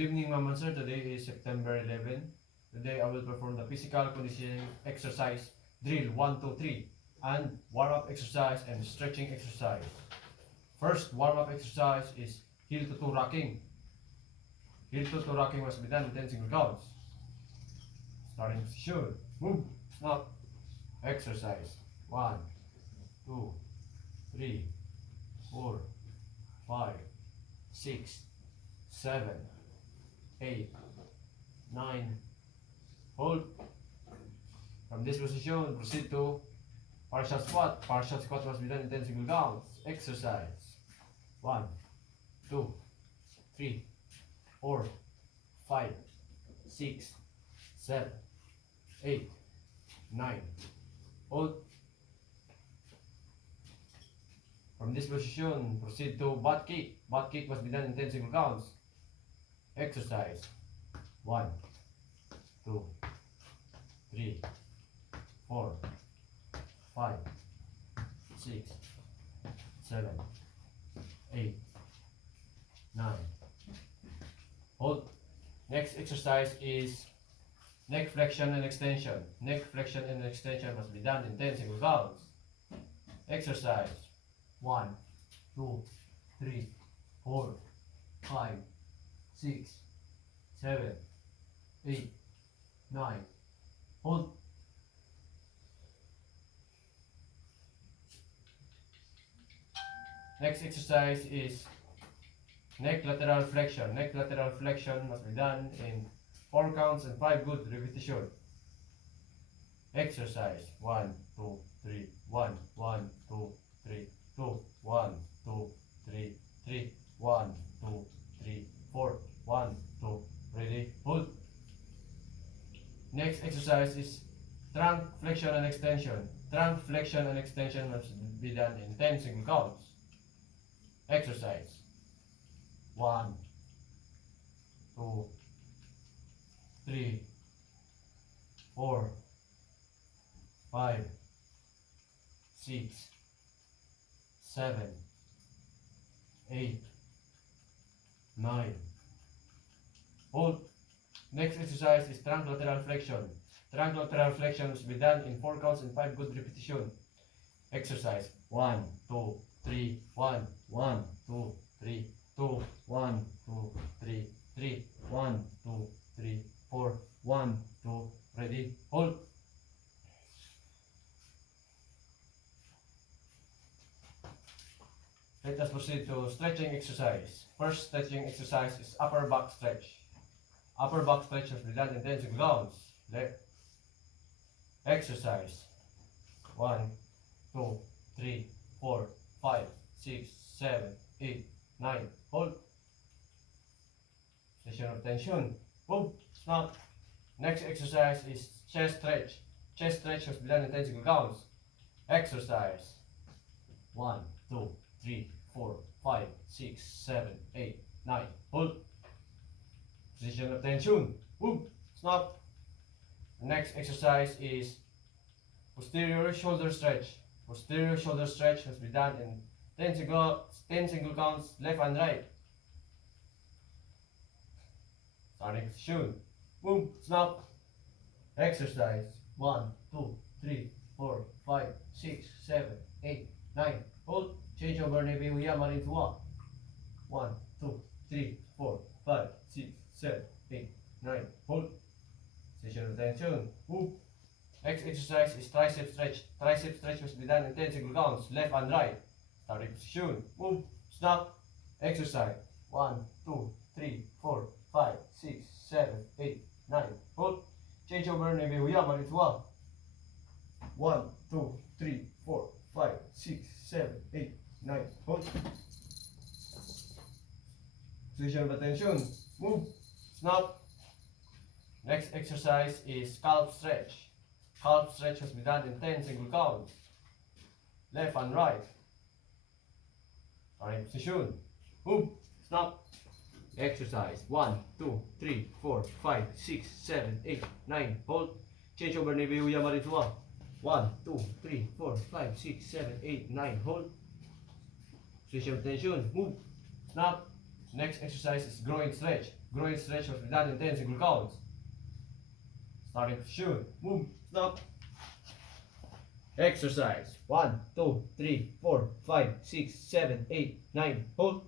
Good evening, Ma'am and Sir. Today is September 11. Today I will perform the physical conditioning exercise drill 1, 2, 3 and warm-up exercise and stretching exercise. First warm-up exercise is heel to toe rocking. Heel to toe rocking must be done in 10 single counts. Starting position. Move. Snap. Exercise. 1, 2, 3, 4, 5, 6, 7, 8, 9. Hold. From this position, proceed to partial squat. Partial squat must be done in 10 single counts. Exercise. 1, 2, 3, 4, 5, 6, 7, 8, 9. Hold. From this position, proceed to butt kick. Butt kick must be done in 10 single counts. Exercise. 1, 2, 3, 4, 5, 6, 7, 8, 9. Hold. Next exercise is neck flexion and extension. Neck flexion and extension must be done in 10 single counts. Exercise. 1, 2, 3, 4, 5, 6, 7, 8, 9. Hold. Next exercise is neck lateral flexion. Neck lateral flexion must be done in 4 counts and 5 good repetition. Exercise. 1, 2, 3, 1, 1, 2, 3, 2, 1, 2, 3, 3, 1, 2, 3, 4, 1, 2, ready, hold. Next exercise is trunk flexion and extension. Trunk flexion and extension must be done in 10 single counts. Exercise. 1, 2, 3, 4, 5, 6, 7, 8, 9. Hold. Next exercise is trunk lateral flexion. Trunk lateral flexion must be done in 4 counts and 5 good repetition. Exercise. 1, 2, 3, 1, 1, 2, 3, 2, 1, 2, 3, 3, 1, 2, 3, 4, 1, 2, ready, hold. Let us proceed to stretching exercise. First stretching exercise is upper back stretch. Upper back stretch must be done in 10 single counts. Exercise. 1, 2, 3, 4, 5, 6, 7, 8, 9. Hold. Session of tension. Move. Snap. Next exercise is chest stretch. Chest stretch must be done in 10 single counts. Exercise. 1, 2, 3, 4, 5, 6, 7, 8, 9. Hold. Position of tension. Move. Snap. The next exercise is posterior shoulder stretch. Posterior shoulder stretch must be done in 10 single counts, left and right. Starting position. Move. Snap. Exercise. 1, 2, 3, 4, 5, 6, 7, 8, 9. Hold. Change over Nebi Uyama into 1, 2, 3, 4, 5, 6, 7, 8, 9. Hold. Session of tension. Move. Next exercise is tricep stretch. Tricep stretch must be done in 10 single counts, left and right. Starting position. Move. Stop. Exercise. 1, 2, 3, 4, 5, 6, 7, 8, 9. Hold. Change over Nebi Uyama into 1, 2, 3, 4, 5, 6, 7, 8, 9. Hold. Position of attention. Move. Snap. Next exercise is calf stretch. Calf stretch must be done in 10 single counts, left and right. Starting position. Move. Snap. Exercise. 1, 2, 3, 4, 5, 6, 7, 8, 9. Hold. Change over Nebi Uyama into 1, 2, 3, 4, 5, 6, 7, 8, 9. Hold. Position of tension. Move. Snap. Next exercise is groin stretch. groin stretch must be done in 10 single counts. Starting position. Move. Stop. Exercise. 1, 2, 3, 4, 5, 6, 7, 8, 9. Hold.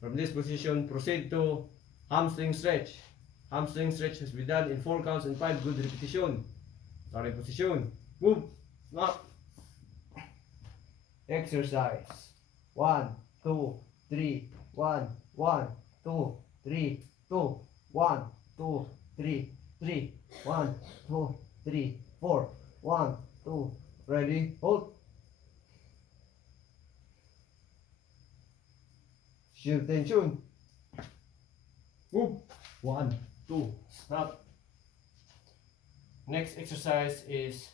From this position, proceed to hamstring stretch. Hamstring stretch must be done in 4 counts and 5 good repetition. Starting position. Move. Stop. Exercise. 1, 2, 3, 1, 1, 2, 3, 2, 1, 2, 3, 3, 1, 2, 3, 4, 1, 2, ready, hold. Shield tension. Move. 1, 2, stop. Next exercise is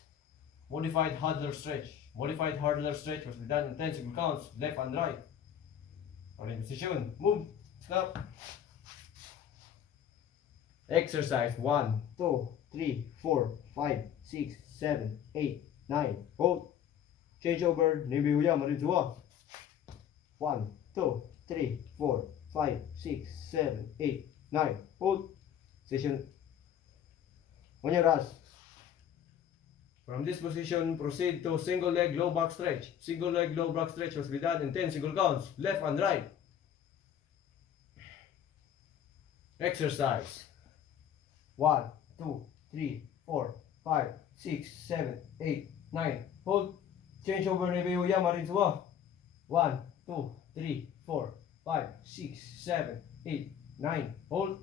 modified hurdler stretch. Modified hurdler stretch must be done in 10 single counts, left and right. Starting position. Move. Stop. Exercise. 1, 2, 3, 4, 5, 6, 7, 8, 9. Hold. Change over. Navy William. Marintua. 1, 2, 3, 4, 5, 6, 7, 8, 9. Hold. Session. On your ass. From this position, proceed to single leg low back stretch. Single leg low back stretch must be done in 10 single counts, left and right. Exercise. 1, 2, 3, 4, 5, 6, 7, 8, 9. Hold. Change over. Nebeo Yamarinsuwa. 1, 2, 3, 4, 5, 6, 7, 8, 9. Hold.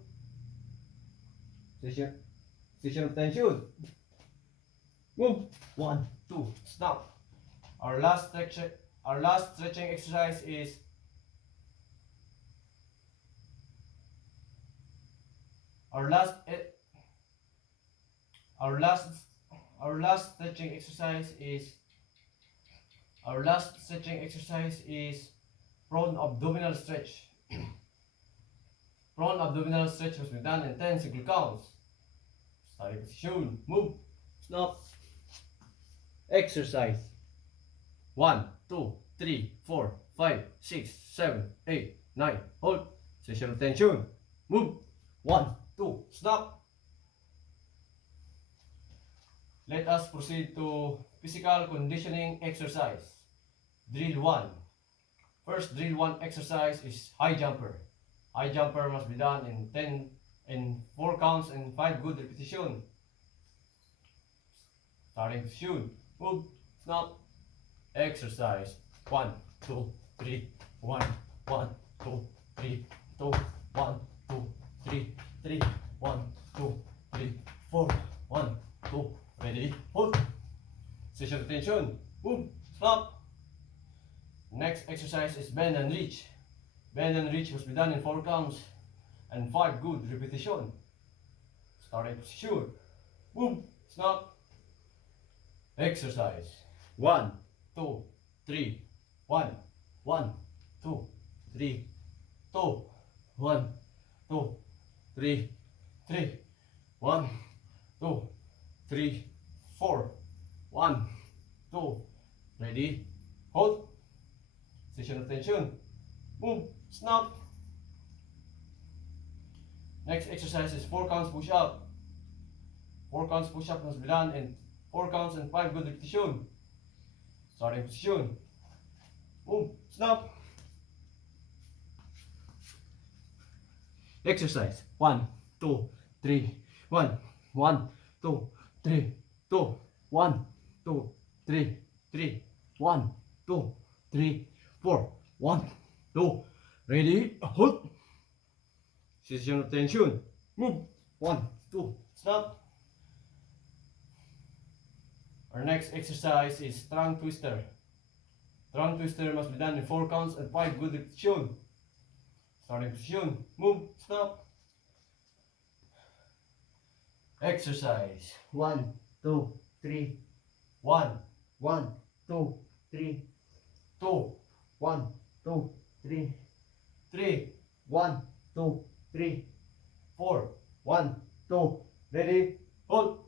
Session of tension. Move. 1, 2, stop. Our last stretching exercise is our last stretching exercise is prone abdominal stretch. Prone abdominal stretch must be done in 10 single counts. Starting position. Move. Stop. Exercise. 1, 2, 3, 4, 5, 6, 7, 8, 9. Hold. Session of tension. Move. 1, 2, stop. Let us proceed to physical conditioning exercise. Drill 1. First drill 1 exercise is high jumper. High jumper must be done in 4 counts and 5 good repetition. Starting position. Move. Stop. Exercise. 1, 2, 3, 1, 1, 2, 3, 2, 1, 2, 3, 3, 1, 2, 3, 4, 1, 2, ready, hold. Session of tension. Move. Stop. Next exercise is bend and reach. Bend and reach must be done in 4 counts and 5 good repetition. Starting position. Move. Stop. Exercise. 1, 2, 3, 1, 1, 2, 3, 2, 1, 2, 3, 3, 1, 2, 3, 4, 1, 2, ready, hold. Session of tension. Move. Stop. Next exercise is 4 counts push up. 4 counts push up must be done in 4 counts and 5 good repetition. Starting position. Move. Stop. Exercise. 1, 2, 3, 1, 1, 2, 3, 2, 1, 2, 3, 3, 1, 2, 3, 4, 1, 2, ready, hold. Session of tension. Move. 1, 2, stop. Our next exercise is trunk twister. Trunk twister must be done in 4 counts and 5 good repetition. Starting position. Move. Stop. Exercise. 1, 2, 3, 1, 1, 2, 3, 2, 1, 2, 3, 3, 1, 2, 3, 4, 1, 2, ready, hold.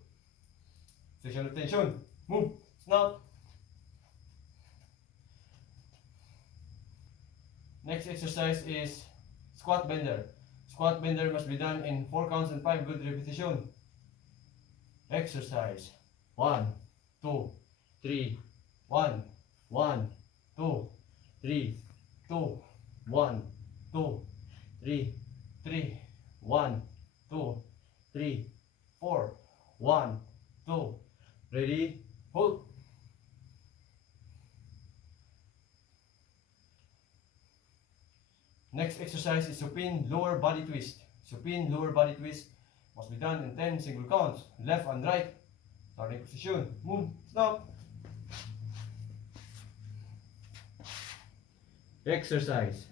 Session of tension. Move. Stop. Next exercise is squat bender. Squat bender must be done in 4 counts and 5 good repetition. Exercise 1, 2, 3, 1, 1, 2, 3, 2, 1, 2, 3, 3, 1, 2, 3, 4, 1, 2. Ready? Hold. Next exercise is supine lower body twist. Supine lower body twist must be done in 10 single counts, left and right. Starting position. Move. Stop. Exercise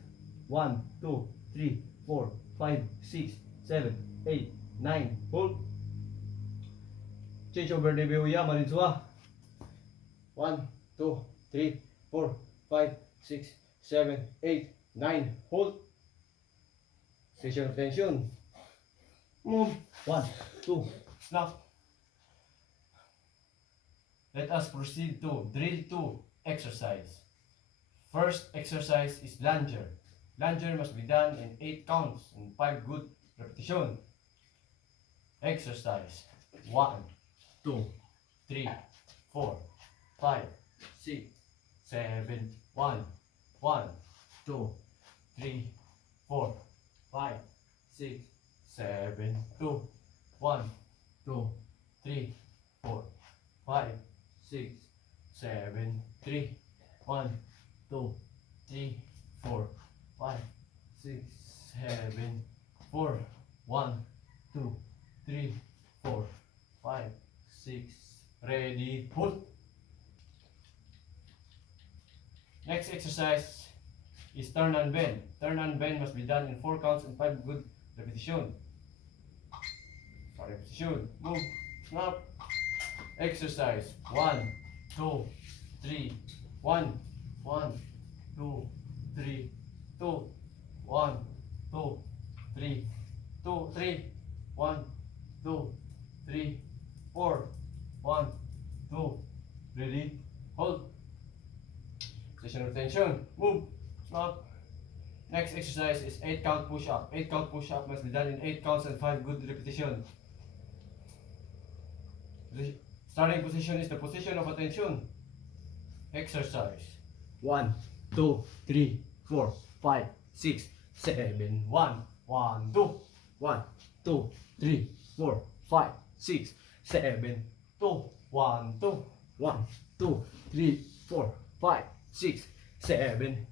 1, 2, 3, 4, 5, 6, 7, 8, 9. Hold. Change over the Beuya Marinsua. 1, 2, 3, 4, 5, 6, 7, 8, 9. Hold. Station of tension. Move. 1, 2. Snap. Let us proceed to drill 2 exercise. First exercise is plunger. Plunger must be done in 8 counts and 5 good repetition. Exercise 1, 2, 3, 4, 5, 6, 7, 1, 1, 2, 3, 4, 5, 6, 7, 2, 1, 2, 3, 4, 5, 6, 7, 3, 1, 2, 3, 4, 5, 6, 7, 4, 1, 2, 3, 4, 5, 6. Ready, hold. Next exercise is turn and bend. Turn and bend must be done in 4 counts and 5 good repetition. Sorry, position. Move. Snap. Exercise 1, 2, 3, 1, 1, 2, 3, 2, 1, 2, 3, 2, 3, 1, 2, 3, 4, 1, 2. Ready? Hold. Session of tension. Move. Stop. Next exercise is 8 count push up. 8 count push up must be done in 8 counts and 5 good repetition. The starting position is the position of attention. Exercise 1, 2, 3, 4, 5, 6, 7, 1, 1, 2, 1, 2, 3, 4, 5, 6, 7, 2, 1, 2, 1, 2, 3, 4, 5, 6, 7,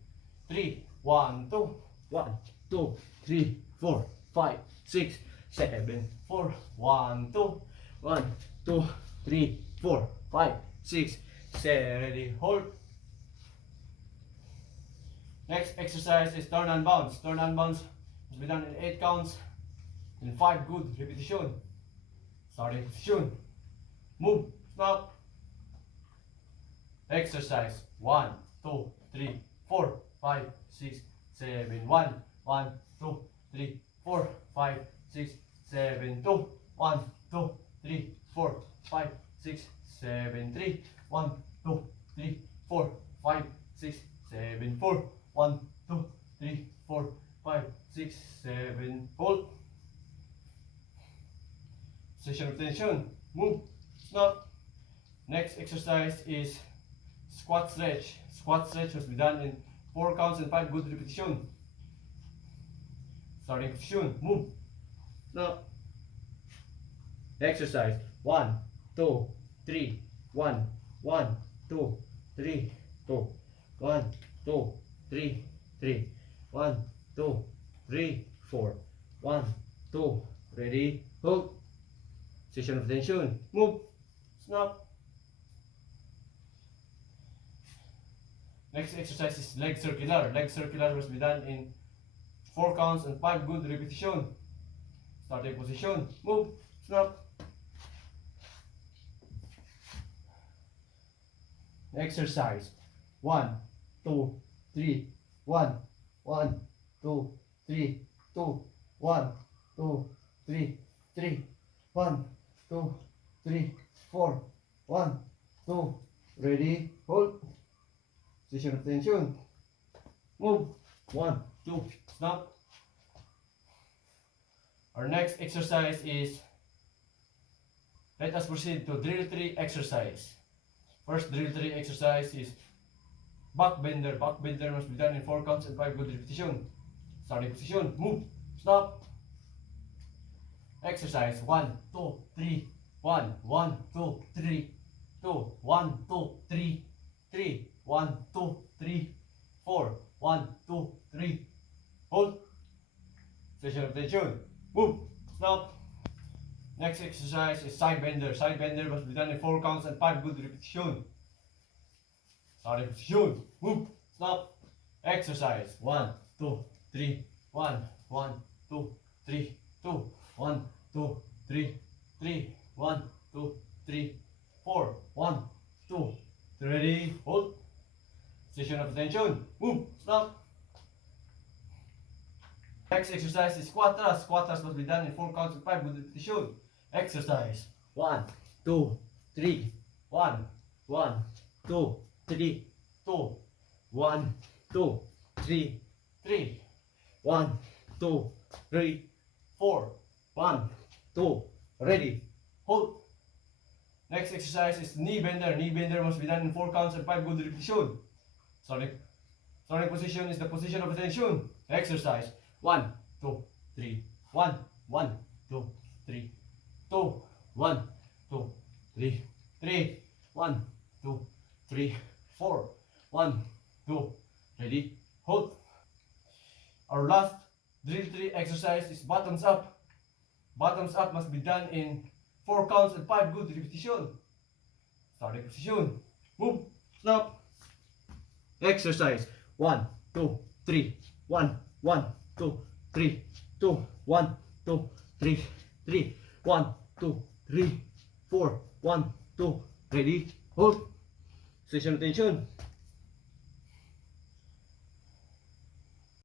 3, 1, 2, 1, 2, 3, 4, 5, 6, 7, 4, 1, 2, 1, 2, 3, 4, 5, 6, ready, hold. Next exercise is turn and bounce. Turn and bounce must be done in 8 counts in 5 good repetition. Starting position. Move. Stop. Exercise 1, 2, 3, 4, 5, 6, 7, 1, 1, 2, 3, 4, 5, 6, 7, 2, 1, 2, 3, 4, 5, 6, 7, 3, 1, 2, 3, 4, 5, 6, 7, 4, 1, 2, 3, 4, 5, 6, 7. Hold. Session of tension. Move. Stop. Next exercise is squat stretch. Squat stretch must be done in 4 counts and 5 good repetition. Starting position. Move. Stop. Exercise 1, 2, 3, 1, 1, 2, 3, 2, 1, 2, 3, 3, 1, 2, 3, 4, 1, 2. Ready? Hold. Session of tension. Move. Snap. Next exercise is leg circular. Leg circular must be done in 4 counts and 5 good repetition. Starting position. Move. Snap. Exercise 1, 2, 3, 1, 1, 2, 3, 2, 1, 2, 3, 3, 1, 2, 3, 4, 1, 2. Ready? Hold. Session of tension. Move. 1, 2, stop. Our next exercise is, let us proceed to drill 3 exercise. First drill 3 exercise is back bender. Back bender must be done in 4 counts and 5 good repetition. Starting position, move, stop. Exercise 1, 2, 3, 1, 1, 2, 3, 2, 1, 2, 3, 3, 1, 2, 3, 4, 1, 2, 3, hold. Session of tension, move, stop. Next exercise is side bender. Side bender must be done in 4 counts and 5 good repetition. Starting position, move, stop. Exercise 1, 2, 3, 1, 1, 2, 3, 2, 1, 2, 3, 3, 1, 2, 3, 4, 1, 2, ready, hold. Session of attention, move, stop. Next exercise is squat thrust. Squat thrust must be done in 4 counts and 5 good repetition. Exercise 1, 2, 3, 1, 1, 2, 3, 2, 1, 2, 3, 3, 1, 2, 3, 4, 1, 2, ready, hold. Next exercise is knee bender. Knee bender must be done in 4 counts and 5 good repetition. Starting position is the position of attention. Exercise 1, 2, 3, 1, 1, 2, 3, 2, 1, 2, 3, 3, 1, 2, 3, 4, 1, 2, ready, hold. Our last drill 3 exercise is bottoms up. Bottoms up must be done in 4 counts and 5 good repetition. Starting position, move, stop. Exercise 1, 2, 3, 1, 1, 2, 3, 2, 1, 2, 3, 3, 1, 2, 3, 4, 1, 2, ready, hold. Session attention.